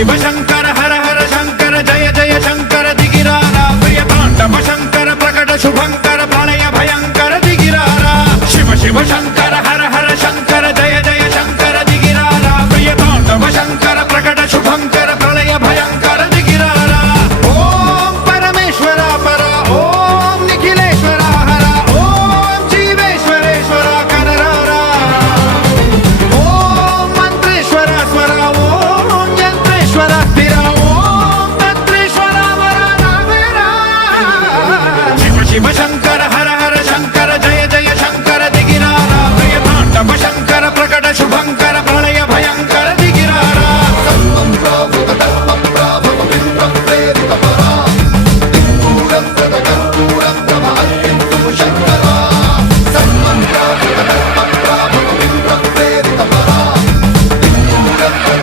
शिव शंकर हर हर शंकर जय जय शंकर दिगिरारा प्रिय तांडव शंकर प्रकट शुभंकर प्रलय भयंकर दिगिरारा शिव शिव शंकर